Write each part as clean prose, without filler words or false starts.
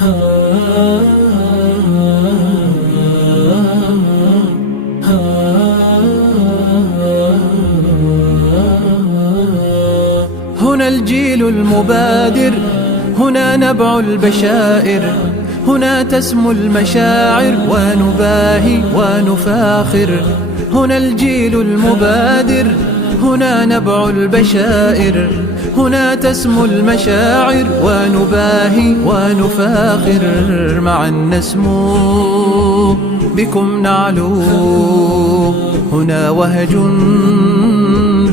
هنا الجيل المبادر، هنا نبع البشائر، هنا تسمو المشاعر ونباهي ونفاخر. هنا الجيل المبادر، هنا نبع البشائر، هنا تسمو المشاعر ونباهي ونفاخر. معا نسمو بكم نعلو، هنا وهج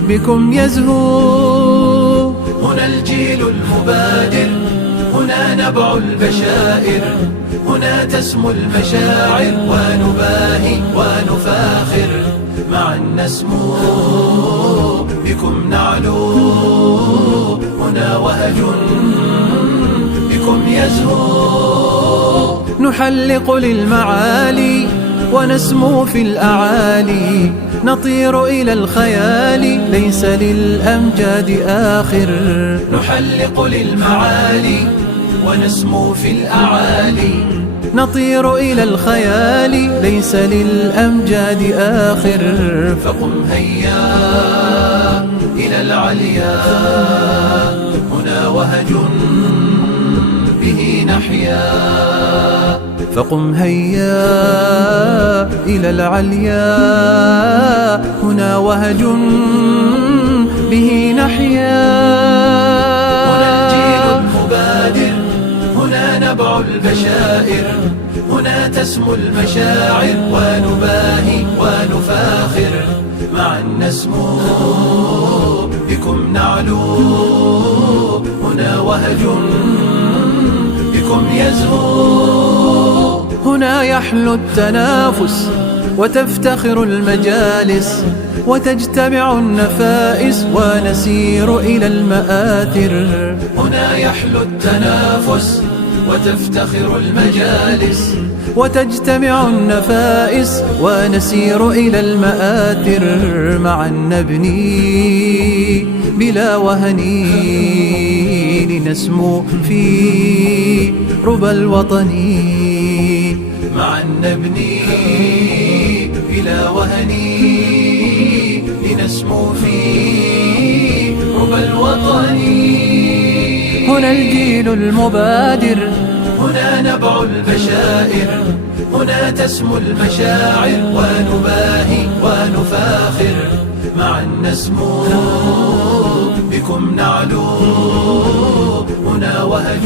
بكم يزهو. هنا الجيل المبادر، هنا نبع البشائر، هنا تسمو المشاعر ونباهي ونفاخر. معا نسمو بكم نعلو، هنا وهج بكم يزهو. نحلق للمعالي ونسمو في الأعالي، نطير إلى الخيال ليس للأمجاد آخر. نحلق للمعالي ونسمو في الأعالي، نطير إلى الخيال ليس للأمجاد آخر. فقم هيا إلى العليا، هنا وهج به نحيا. فقم هيا إلى العليا، هنا وهج به نحيا. هنا الجيل المبادر، هنا نبع البشائر، هنا تسمو المشاعر ونباهي ونفاخر. معا نسمو بكم نعلو، هنا وهج بكم يزهو. هنا يحلو التنافس وتفتخر المجالس، وتجتمع النفائس ونسير إلى المآثر. هنا يحلو التنافس وتفتخر المجالس، وتجتمع النفائس ونسير إلى المآثر. معا نبني بلا وهن، لنسمو في ربى الوطن. معا نبني بلا وهن، لنسمو في ربى الوطن. هنا الجيل المبادر، هنا نبع البشائر، هنا تسمو المشاعر ونباهي ونفاخر. معا نسمو بكم نعلو، هنا وهج